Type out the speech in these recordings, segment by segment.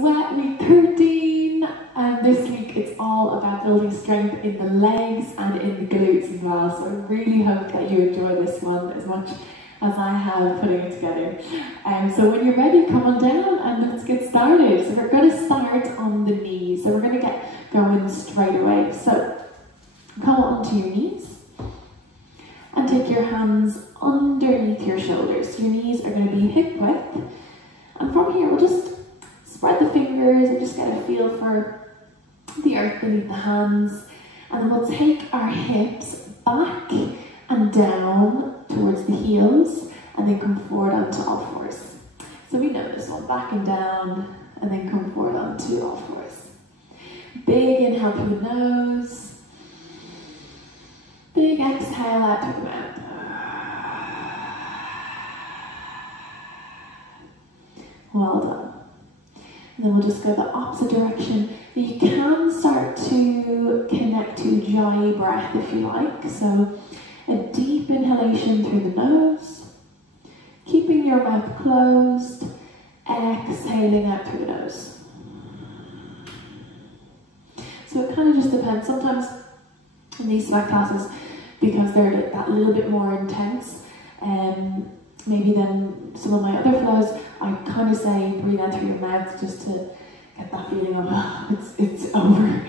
sweat, week 13, and this week it's all about building strength in the legs and in the glutes as well. So I really hope that you enjoy this one as much as I have putting it together. So when you're ready, come on down and let's get started. So we're going to start on the knees. So we're going to get going straight away. So come onto your knees and take your hands underneath your shoulders. Your knees are going to be hip width. And from here, we'll just spread the fingers and just get a feel for the earth beneath the hands. And then we'll take our hips back and down towards the heels and then come forward onto all fours. So we know this one, back and down and then come forward onto all fours. Big inhale through the nose. Big exhale out through the mouth. Well done. And then we'll just go the opposite direction. You can start to connect to Jai breath if you like. So a deep inhalation through the nose, keeping your mouth closed, exhaling out through the nose. So it kind of just depends. Sometimes in these sweat classes, because they're that little bit more intense, maybe than some of my other flows, I kind of say breathe out through your mouth just to get that feeling of, oh, it's over.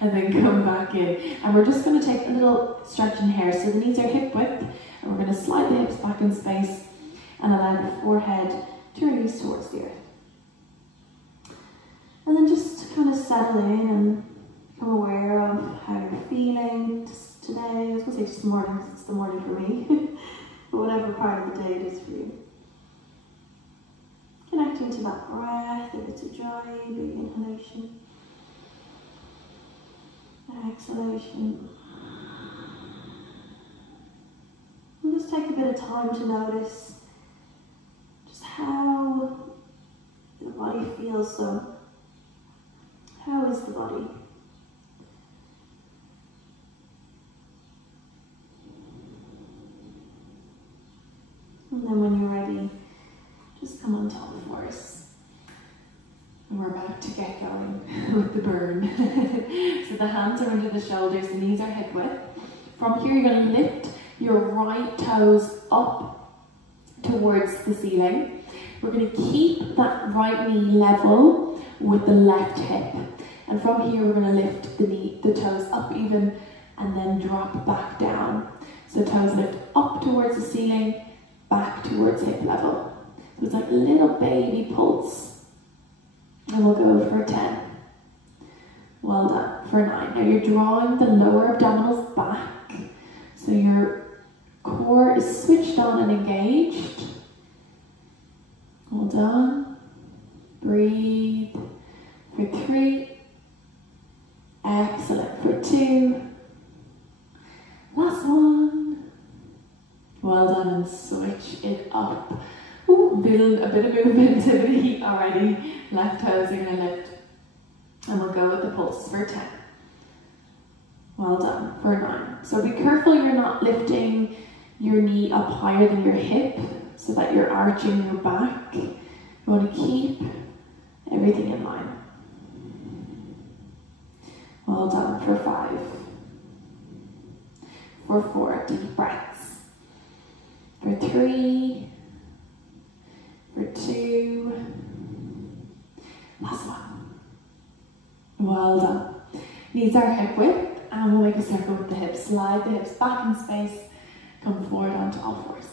And then come back in. And we're just going to take a little stretch in here. So the knees are hip width, and we're going to slide the hips back in space and allow the forehead to release towards the earth. And then just kind of settle in and become aware of how you're feeling just today. I was going to say just morning, because it's the morning for me. But whatever part of the day it is for you. Connecting to that breath, if it's a joy, big inhalation. Exhalation. And just take a bit of time to notice just how the body feels. So, how is the body? And then when you're ready, just come on top for us. And we're about to get going with the burn. So the hands are under the shoulders, the knees are hip width. From here, you're going to lift your right toes up towards the ceiling. We're going to keep that right knee level with the left hip. And from here, we're going to lift the toes up even and then drop back down. So toes lift up towards the ceiling, back towards hip level. So it's like a little baby pulse. And we'll go for 10. Well done. For 9. Now you're drawing the lower abdominals back. So your core is switched on and engaged. Well done. Breathe. For 3. Excellent. For 2. Last one. Well done, and switch it up. Ooh, build a bit of movement to the feet already. Left toes are going to lift. And we'll go with the pulse for 10. Well done. For 9. So be careful you're not lifting your knee up higher than your hip so that you're arching your back. You want to keep everything in line. Well done. For 5. For 4. Deep breaths. For 3. For 2. Last one. Well done. Knees are hip width, and we'll make a circle with the hips. Slide the hips back in space, come forward onto all fours.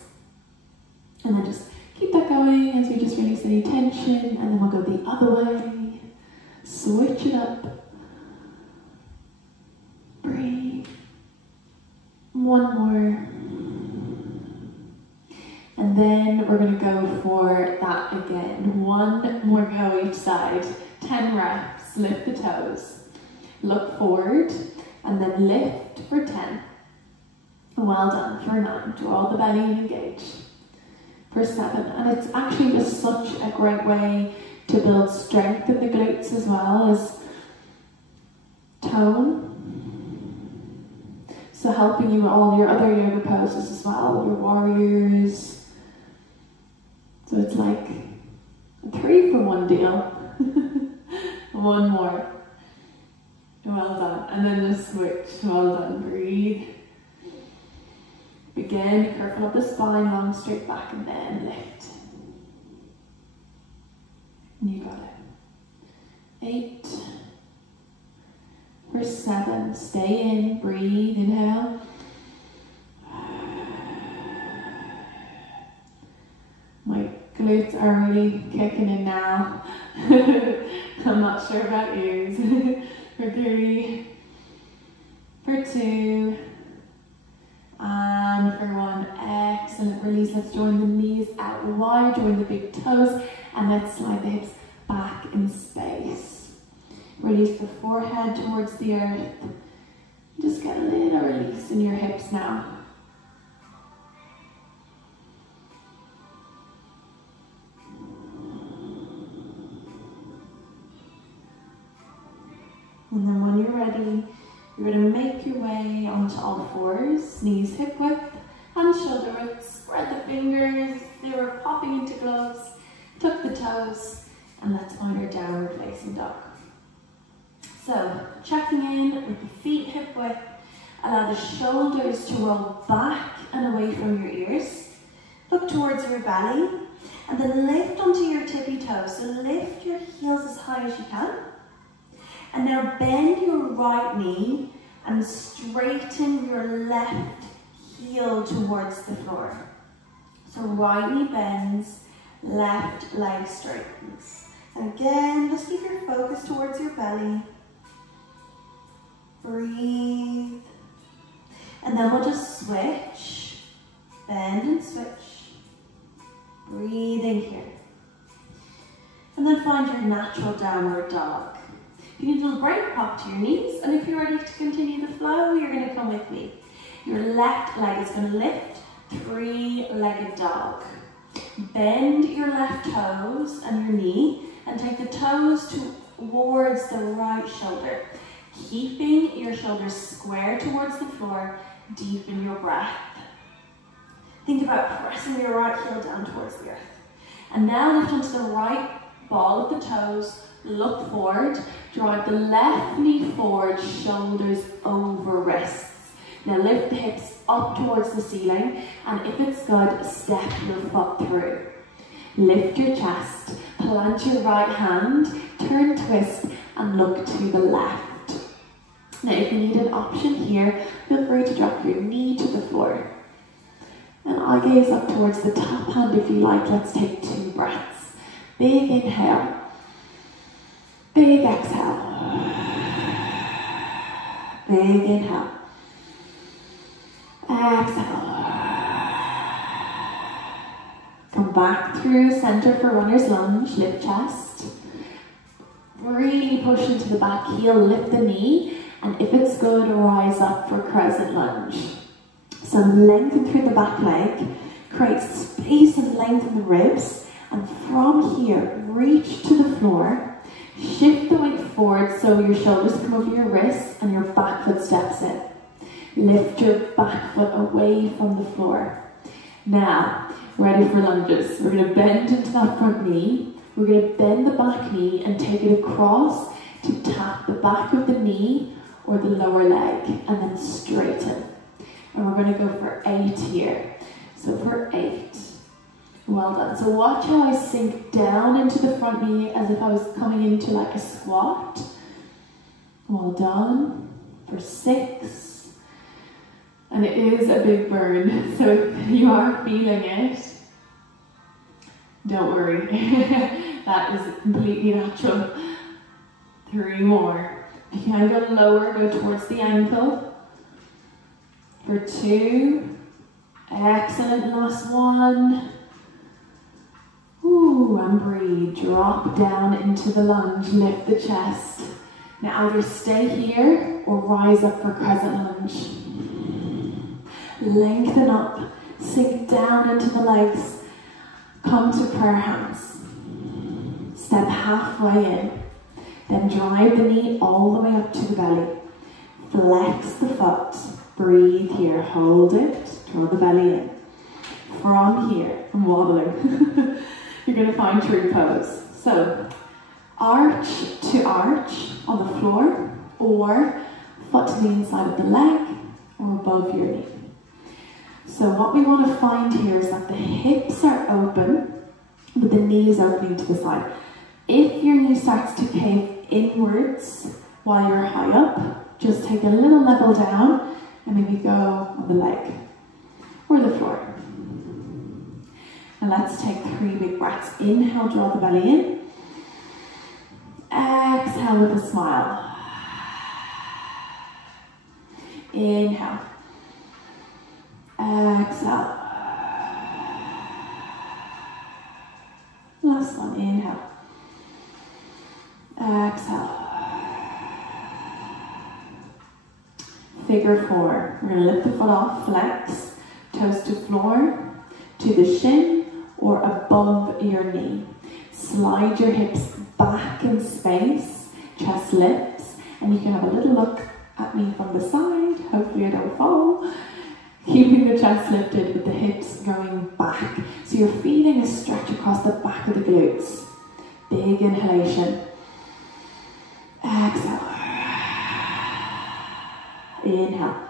And then just keep that going as we just release any tension, and then we'll go the other way. Switch it up. Breathe. One more. And then we're going to go for that again. One more go each side. 10 reps. Lift the toes. Look forward. And then lift for 10. Well done. For 9. Draw the belly and engage. For 7. And it's actually just such a great way to build strength in the glutes as well as tone. So helping you with all your other yoga poses as well. Your warriors. So it's like 3 for one deal. One more. Well done. And then the switch. Well done. Breathe. Begin, curl up the spine, long straight back, and then lift. You got it. 8. For 7. Stay in. Breathe. Inhale. My glutes are really kicking in now. I'm not sure about yours. For 3, for 2, and for 1. Excellent. Release. Let's join the knees out wide, join the big toes, and let's slide the hips back in space. Release the forehead towards the earth. Just get a little release in your hips now. And then when you're ready, you're going to make your way onto all fours, knees hip width and shoulder width. Spread the fingers, they were popping into gloves. Tuck the toes, and let's find our downward facing dog. So, checking in with the feet hip width. Allow the shoulders to roll back and away from your ears. Look towards your belly, and then lift onto your tippy toes. So lift your heels as high as you can. And now bend your right knee and straighten your left heel towards the floor. So right knee bends, left leg straightens. Again, just keep your focus towards your belly. Breathe. And then we'll just switch. Bend and switch. Breathing here. And then find your natural downward dog. You need a little break, pop to your knees, and if you're ready to continue the flow, you're going to come with me. Your left leg is going to lift, 3-legged dog. Bend your left toes and your knee, and take the toes towards the right shoulder. Keeping your shoulders square towards the floor, deepen your breath. Think about pressing your right heel down towards the earth. And now lift onto the right ball of the toes, look forward, drive the left knee forward, shoulders over wrists. Now lift the hips up towards the ceiling, and if it's good, step your foot through. Lift your chest, plant your right hand, turn, twist, and look to the left. Now if you need an option here, feel free to drop your knee to the floor. And I'll gaze up towards the top hand if you like. Let's take 2 breaths. Big inhale. Big exhale. Big inhale. Exhale. Come back through center for runner's lunge. Lift chest. Really push into the back heel. Lift the knee. And if it's good, rise up for crescent lunge. So lengthen through the back leg. Create space and lengthen the ribs. And from here, reach to the floor. Shift the weight forward so your shoulders come over your wrists and your back foot steps in. Lift your back foot away from the floor. Now, ready for lunges. We're going to bend into that front knee. We're going to bend the back knee and take it across to tap the back of the knee or the lower leg, and then straighten. And we're going to go for 8 here. So for 8. Well done. So watch how I sink down into the front knee as if I was coming into like a squat. Well done. For 6. And it is a big burn. So if you are feeling it, don't worry. That is completely natural. 3 more. If you can go lower, go towards the ankle. For 2. Excellent. Last 1. Ooh, and breathe. Drop down into the lunge. Lift the chest. Now either stay here or rise up for crescent lunge. Lengthen up. Sink down into the legs. Come to prayer hands. Step halfway in. Then drive the knee all the way up to the belly. Flex the foot. Breathe here. Hold it. Draw the belly in. From here, I'm wobbling. You're going to find tree pose. So, arch to arch on the floor, or foot to the inside of the leg, or above your knee. So what we want to find here is that the hips are open, but the knee is opening to the side. If your knee starts to cave inwards while you're high up, just take a little level down and maybe go on the leg or the floor. And let's take 3 big breaths. Inhale, draw the belly in. Exhale with a smile. Inhale. Exhale. Last one, inhale. Exhale. Figure 4. We're going to lift the foot off, flex, toes to floor, to the shin, or above your knee. Slide your hips back in space, chest lifts, and you can have a little look at me from the side. Hopefully I don't fall. Keeping the chest lifted with the hips going back. So you're feeling a stretch across the back of the glutes. Big inhalation. Exhale. Inhale.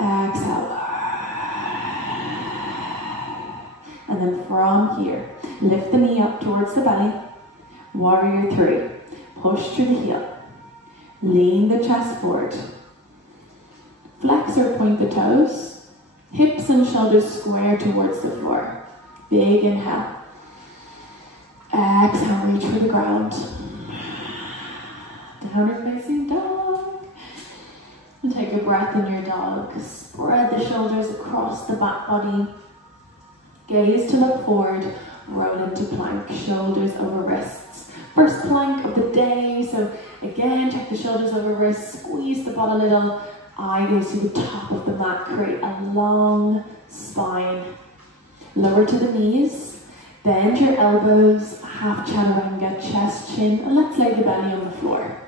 Exhale. And then from here, lift the knee up towards the belly. Warrior 3. Push through the heel. Lean the chest forward. Flex or point the toes. Hips and shoulders square towards the floor. Big inhale. Exhale, reach for the ground. Downward facing dog. And take a breath in your dog. Spread the shoulders across the back body. Gaze to look forward. Roll into plank. Shoulders over wrists. First plank of the day. So again, check the shoulders over wrists. Squeeze the butt a little. Eye goes to the top of the mat. Create a long spine. Lower to the knees. Bend your elbows. Half chaturanga, chest, chin. And let's lay the belly on the floor.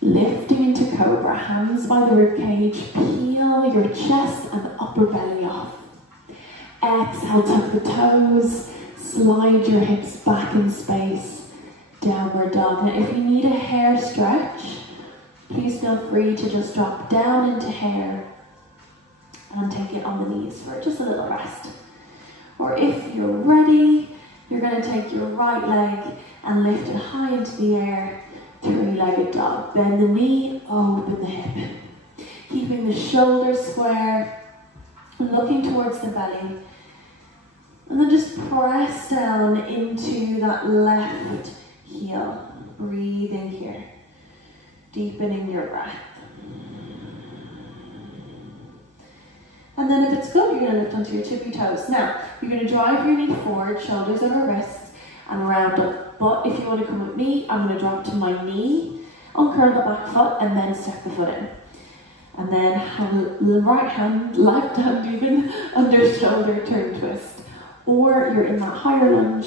Lifting into cobra. Hands by the ribcage. Peel your chest and upper belly off. Exhale, tuck the toes. Slide your hips back in space. Downward dog. Now if you need a hair stretch, please feel free to just drop down into hair and take it on the knees for just a little rest. Or if you're ready, you're going to take your right leg and lift it high into the air, 3-legged dog. Bend the knee, open the hip. Keeping the shoulders square, looking towards the belly. And then just press down into that left heel. Breathe in here. Deepening your breath. And then if it's good, you're going to lift onto your tippy toes. Now, you're going to drive your knee forward, shoulders over wrists, and round up. But if you want to come with me, I'm going to drop to my knee, uncurl the back foot, and then step the foot in. And then have the right hand, left hand even, under shoulder turn twist. Or you're in that higher lunge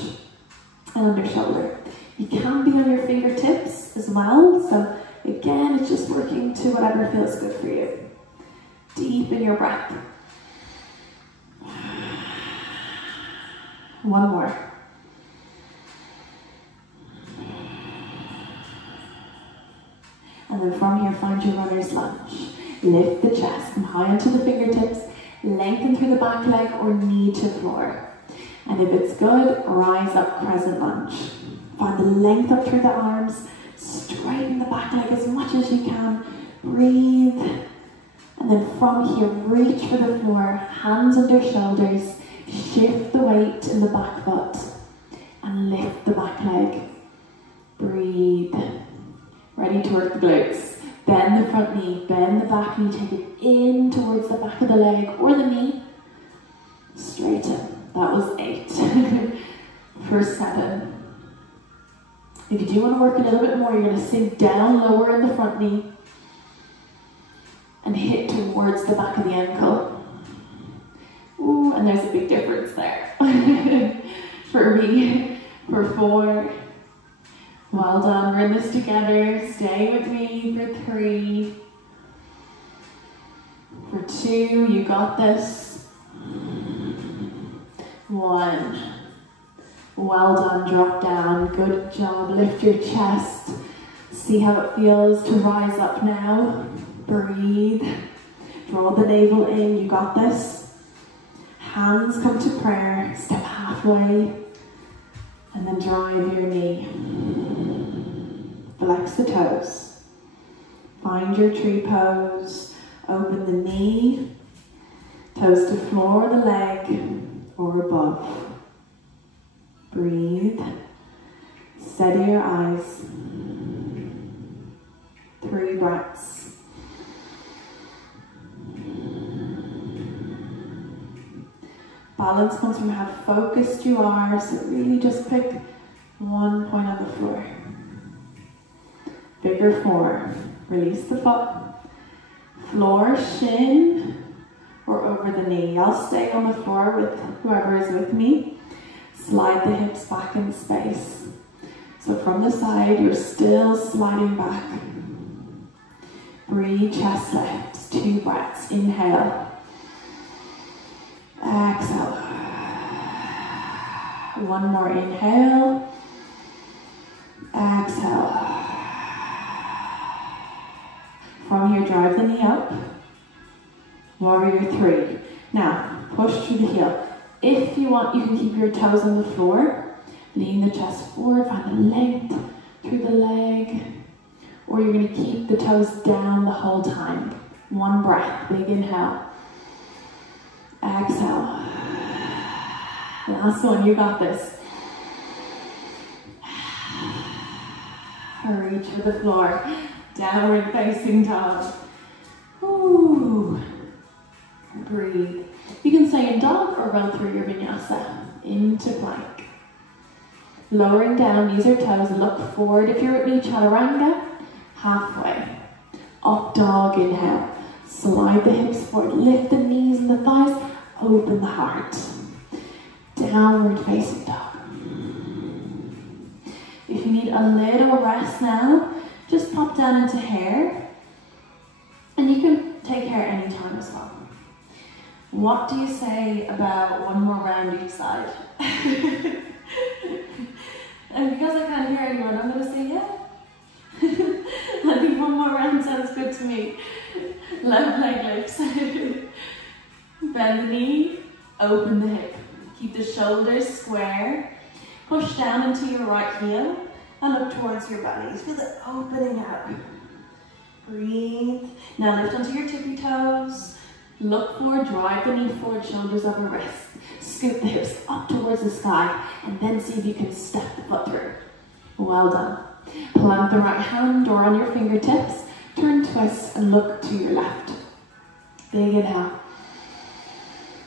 and under shoulder. You can be on your fingertips as well. So again, it's just working to whatever feels good for you. Deepen your breath. One more. And then from here, find your runner's lunge. Lift the chest, come high onto the fingertips, lengthen through the back leg or knee to floor. And if it's good, rise up, crescent lunge. Find the length up through the arms, straighten the back leg as much as you can, breathe. And then from here, reach for the floor, hands under shoulders, shift the weight in the back foot, and lift the back leg. Breathe. Ready to work the glutes. Bend the front knee, bend the back knee, take it in towards the back of the leg or the knee. Straighten. That was 8. For 7. If you do want to work a little bit more, you're going to sink down lower in the front knee and hit towards the back of the ankle. Ooh, and there's a big difference there. For me, for 4. Well done, we're in this together. Stay with me for 3. For 2, you got this. 1. Well done, drop down, good job. Lift your chest. See how it feels to rise up now. Breathe. Draw the navel in, you got this. Hands come to prayer, step halfway, and then drive your knee. Flex the toes. Find your tree pose. Open the knee. Toes to floor, the leg, or above. Breathe. Steady your eyes. 3 breaths. Balance comes from how focused you are, so really just pick one point on the floor. Figure 4. Release the foot. Floor, shin, or over the knee. I'll stay on the floor with whoever is with me. Slide the hips back in space. So from the side, you're still sliding back. Breathe, chest lifts. 2 breaths. Inhale. Exhale. 1 more inhale. Exhale. From here, drive the knee up. Warrior 3. Now, push through the heel. If you want, you can keep your toes on the floor. Lean the chest forward, find the length through the leg. Or you're going to keep the toes down the whole time. 1 breath, big inhale. Exhale. Last one, you got this. Reach for the floor. Downward facing dog. Ooh. Breathe. You can stay in dog or roll through your vinyasa into plank. Lowering down, use your toes, look forward. If you're with me, chaturanga, halfway. Up dog, inhale. Slide the hips forward, lift the knees and the thighs, open the heart. Downward facing dog. If you need a little rest now, just pop down into hare. And you can take hare anytime as well. What do you say about 1 more round each side? And because I can't hear anyone, I'm going to say yeah. I think 1 more round sounds good to me. Left leg lifts. Bend the knee, open the hip. Keep the shoulders square. Push down into your right heel and look towards your belly. Feel the opening out. Breathe. Now lift onto your tippy toes. Look forward, drive the knee forward, shoulders over wrist. Scoop the hips up towards the sky and then see if you can step the foot through. Well done. Plant the right hand or on your fingertips. Turn, twist, and look to your left. Big inhale.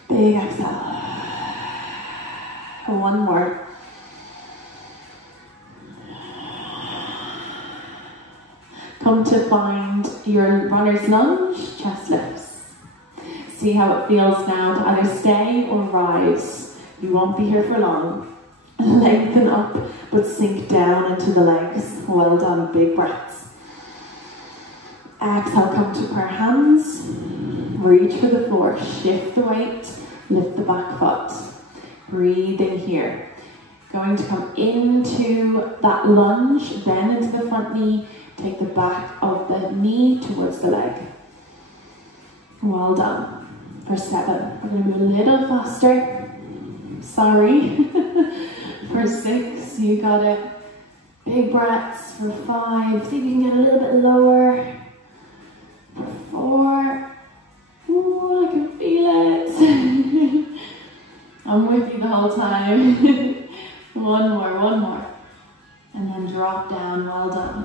Big exhale. 1 more. Come to find your runner's lunge, chest lifts. See how it feels now to either stay or rise. You won't be here for long. Lengthen up, but sink down into the legs. Well done, big breaths. Exhale, come to prayer hands. Reach for the floor, shift the weight, lift the back foot. Breathe in here. Going to come into that lunge, then into the front knee. Take the back of the knee towards the leg. Well done. For 7, we're going to move a little faster. Sorry. For 6, you got it. Big breaths. For 5, see if you can get a little bit lower. For 4, ooh, I can feel it. I'm with you the whole time. 1 more. And then drop down, well done.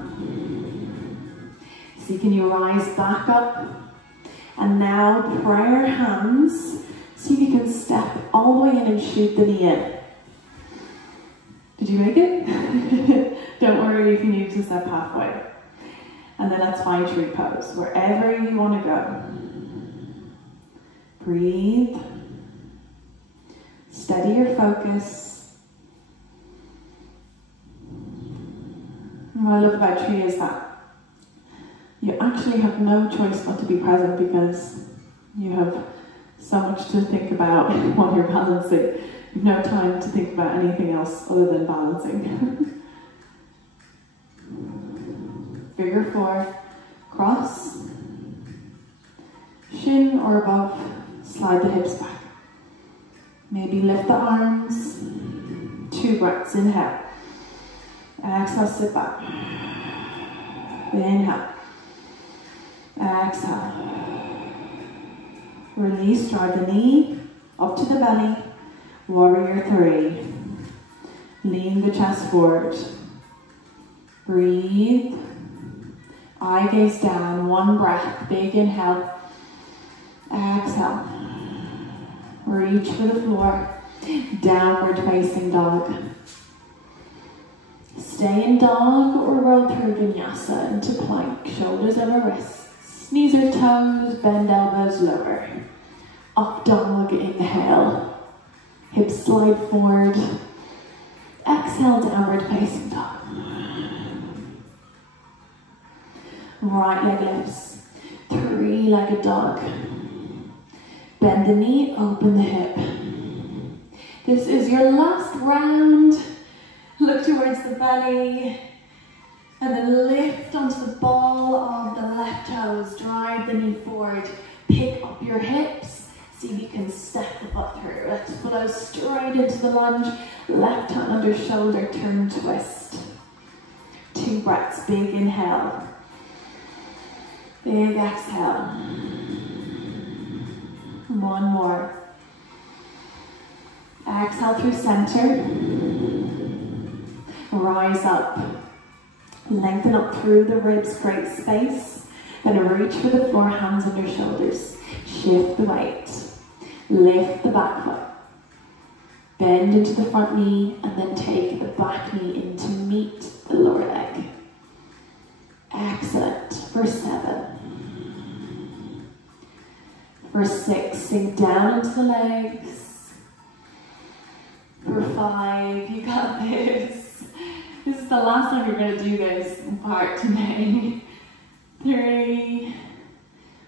See, can you rise back up? And now prayer hands. See if you can step all the way in and shoot the knee in. Did you make it? Don't worry, you can use the step halfway. And then let's find tree pose, wherever you want to go. Breathe. Steady your focus. And what I love about tree is that you actually have no choice but to be present because you have so much to think about while you're balancing. You've no time to think about anything else other than balancing. Figure 4, cross, shin or above, slide the hips back. Maybe lift the arms, 2 breaths, inhale. Exhale, sit back. Inhale. Exhale. Release, drive the knee up to the belly. Warrior 3. Lean the chest forward. Breathe. Eye gaze down. 1 breath. Big inhale. Exhale. Reach for the floor. Downward facing dog. Stay in dog or roll through vinyasa into plank. Shoulders over wrists. Knees or toes. Bend elbows lower. Up dog. Inhale. Hips slide forward. Exhale, downward facing dog. Right leg lifts. 3-legged dog. Bend the knee, open the hip. This is your last round. Look towards the belly. And then lift onto the ball of the left toes. Drive the knee forward. Pick up your hips. See if you can step the butt through. Let's flow straight into the lunge. Left hand under shoulder, turn, twist. 2 breaths, big inhale. Big exhale. 1 more. Exhale through center. Rise up. Lengthen up through the ribs, create space. Then reach for the floor, hands under shoulders. Shift the weight. Lift the back foot. Bend into the front knee and then take the back knee in to meet the lower leg. Excellent. For 7. For 6, sink down into the legs. For 5, you got this. This is the last time you're going to do this part today. 3,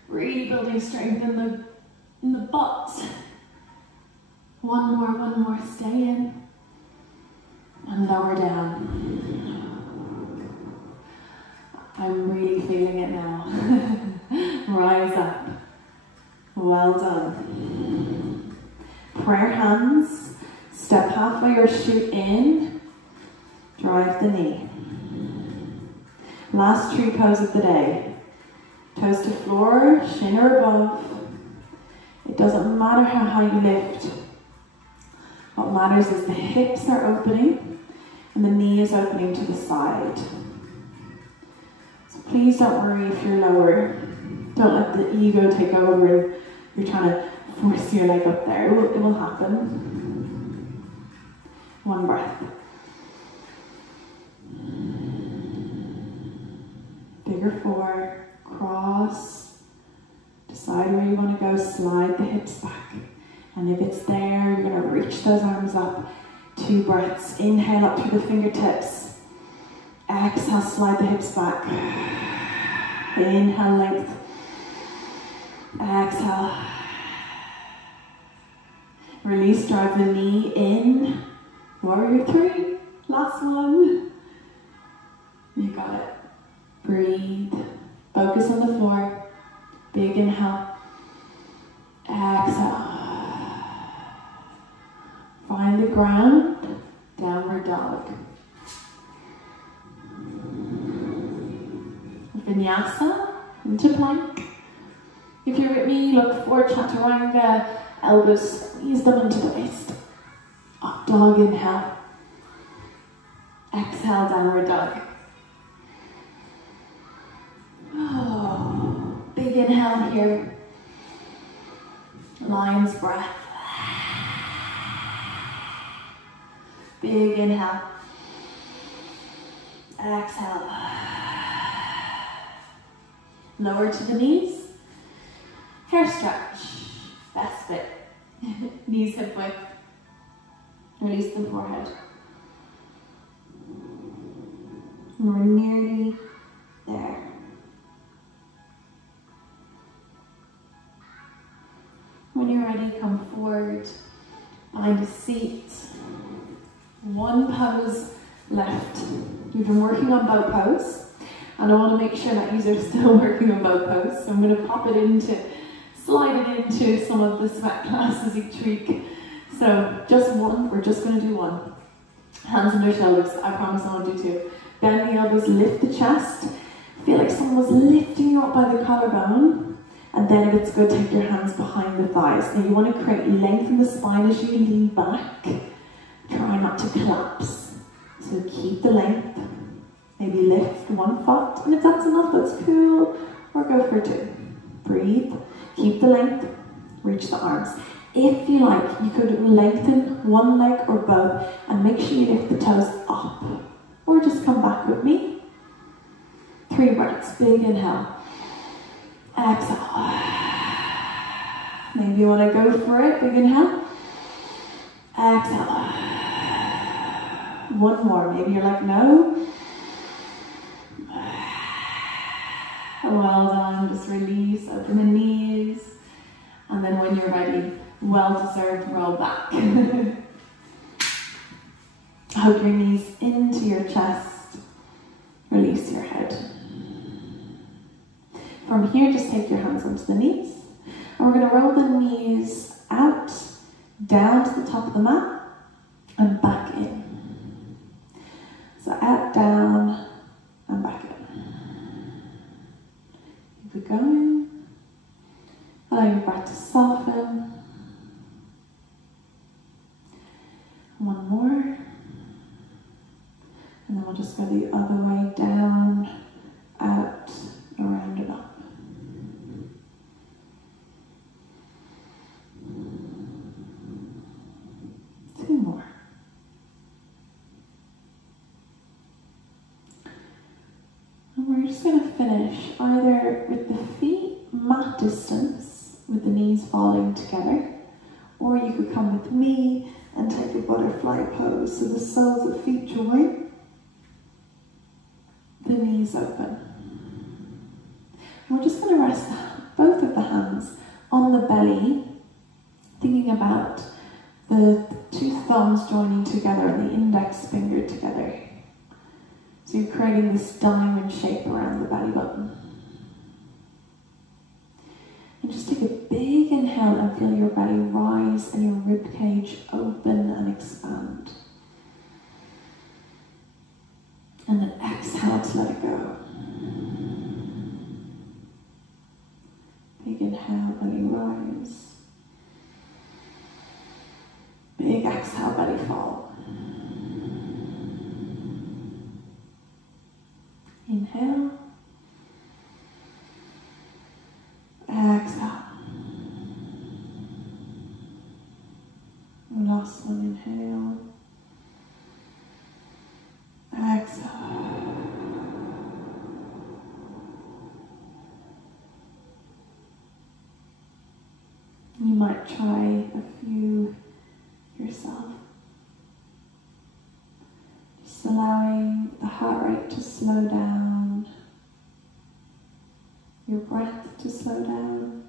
really building strength in the butt. 1 more, stay in. And lower down. I'm really feeling it now. Rise up. Well done. Prayer hands. Step halfway or shoot in. Drive the knee. Last tree pose of the day. Toes to floor, shin or above. It doesn't matter how high you lift. What matters is the hips are opening and the knee is opening to the side. So please don't worry if you're lower. Don't let the ego take over and you're trying to force your leg up there. It will happen. 1 breath. Figure 4, cross. Decide where you want to go, slide the hips back. And if it's there, you're going to reach those arms up. 2 breaths. Inhale up through the fingertips. Exhale, slide the hips back. Inhale, length. Exhale. Release, drive the knee in. Warrior 3. Last one. You got it. Breathe. Focus on the floor. Big inhale. Exhale. Find the ground. Downward dog. Vinyasa into plank. If you're with me, look for chaturanga. Elbows squeeze them into the waist. Up dog, inhale. Exhale, downward dog. Oh, big inhale here. Lion's breath. Big inhale. Exhale. Lower to the knees. Hair stretch. Best bit. Knees hip width. Release the forehead. We're nearly there. When you're ready, come forward, Find a seat. One pose left. We've been working on boat pose, and I want to make sure that you are still working on boat pose. So I'm going to slide it into some of the sweat classes each week. So just one, we're just going to do one. Hands under shoulders, I promise I won't do two. Bend the elbows, lift the chest. Feel like someone was lifting you up by the collarbone. And then if it's good, take your hands behind the thighs. Now you want to create length in the spine as you lean back. Try not to collapse. So keep the length. Maybe lift one foot. And if that's enough, that's cool. Or go for two. Breathe. Keep the length. Reach the arms. If you like, you could lengthen one leg or both and make sure you lift the toes up. Or just come back with me. 3 breaths. Big inhale. Exhale. Maybe you want to go for it. Big inhale. Exhale. One more. Maybe you're like, no. Well done. Just release. Open the knees. And then when you're ready, well-deserved roll back. Hug your knees into your chest. Release your head. From here, just take your hands onto the knees. And we're going to roll the knees out, down to the top of the mat, and back in. So out, down, and back in. Keep it going. Allow your breath to soften. One more. And then we'll just go the other way, down, out, around and up. Two more. And we're just going to finish either with the feet mat distance, with the knees falling together, or you could come with me and take a butterfly pose. So the soles of feet join, the knees open. And we're just going to rest both of the hands on the belly, thinking about the 2 thumbs joining together and the index finger together. So you're creating this diamond shape around the belly button. And just take a big inhale and feel your belly rise and your rib cage open and expand. And then exhale to let it go. Big inhale, belly rise. Big exhale, belly fall. Inhale. Exhale. Last one, inhale. Exhale. You might try a few yourself. Just allowing the heart rate to slow down, your breath to slow down.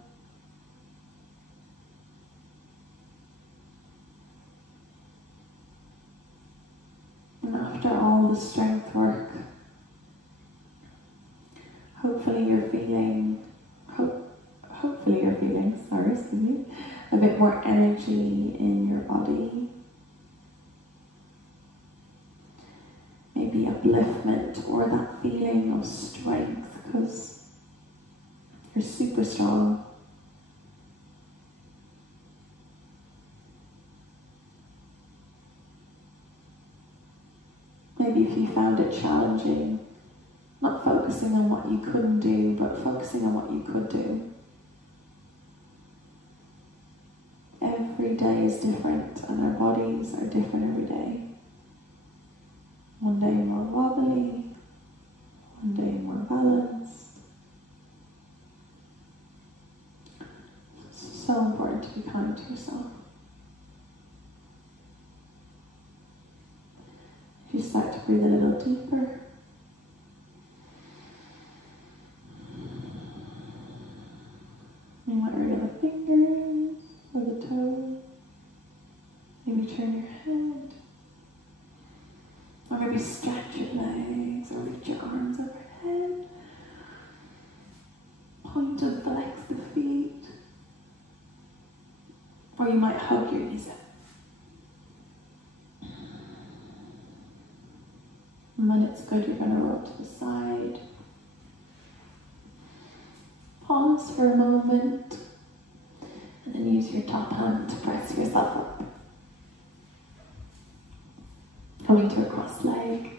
And after all the strength work, hopefully you're feeling, a bit more energy in your body. Maybe upliftment or that feeling of strength, because you're super strong. Maybe if you found it challenging, not focusing on what you couldn't do, but focusing on what you could do. Every day is different, and our bodies are different every day. One day more wobbly, one day more balanced. It's so important to be kind to yourself. If you start to breathe a little deeper, you might wriggle the fingers or the toes. turn your head. Or maybe stretch your legs, or lift your arms overhead. Point and flex the feet. Or you might hug your knees up. And when it's good, you're going to roll to the side. Pause for a moment. And then use your top hand to press yourself up. Coming to a cross leg.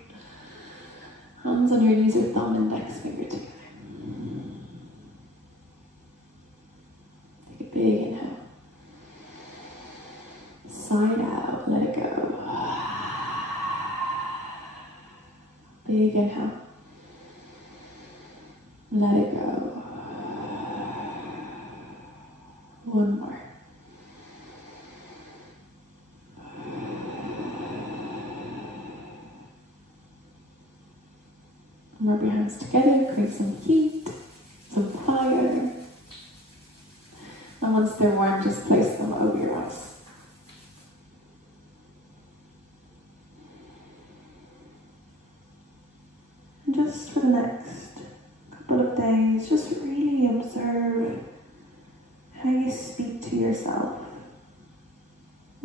Hands on your knees or thumb and index finger together. Take a big inhale. Side out, let it go. Big inhale. Let it go. One more. Rub your hands together, create some heat, some fire. And once they're warm, just place them over your eyes. And just for the next couple of days, just really observe how you speak to yourself.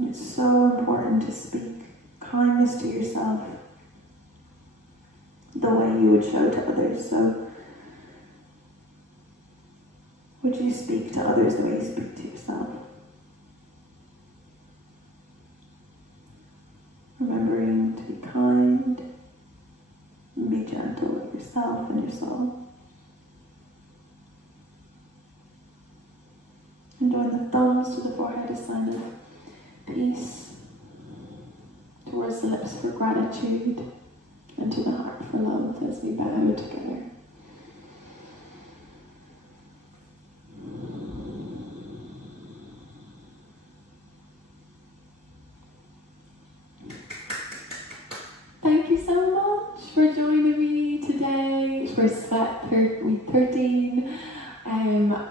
It's so important to speak kindness to yourself the way you would show to others. So, would you speak to others the way you speak to yourself? Remembering to be kind and be gentle with yourself and your soul. And join the thumbs to the forehead, a sign of peace, towards the lips for gratitude, and to the heart for love as we bow together. Thank you so much for joining me today for Sweat Week 13.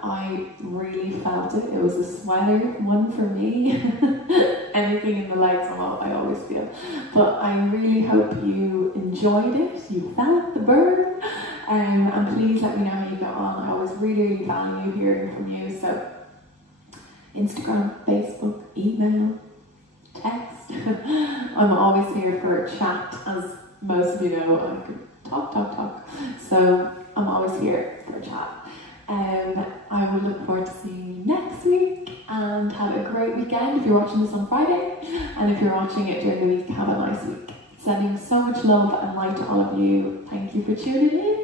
I really felt it. It was a sweater one for me. Anything in the legs, I always feel. But I really hope you enjoyed it. You felt the burn. And please let me know how you got on. I always really value hearing from you. So Instagram, Facebook, email, text. I'm always here for a chat. As most of you know, I could talk. So I'm always here for a chat. I will look forward to seeing you next week, and have a great weekend if you're watching this on Friday, and if you're watching it during the week, have a nice week. Sending so much love and light to all of you. Thank you for tuning in.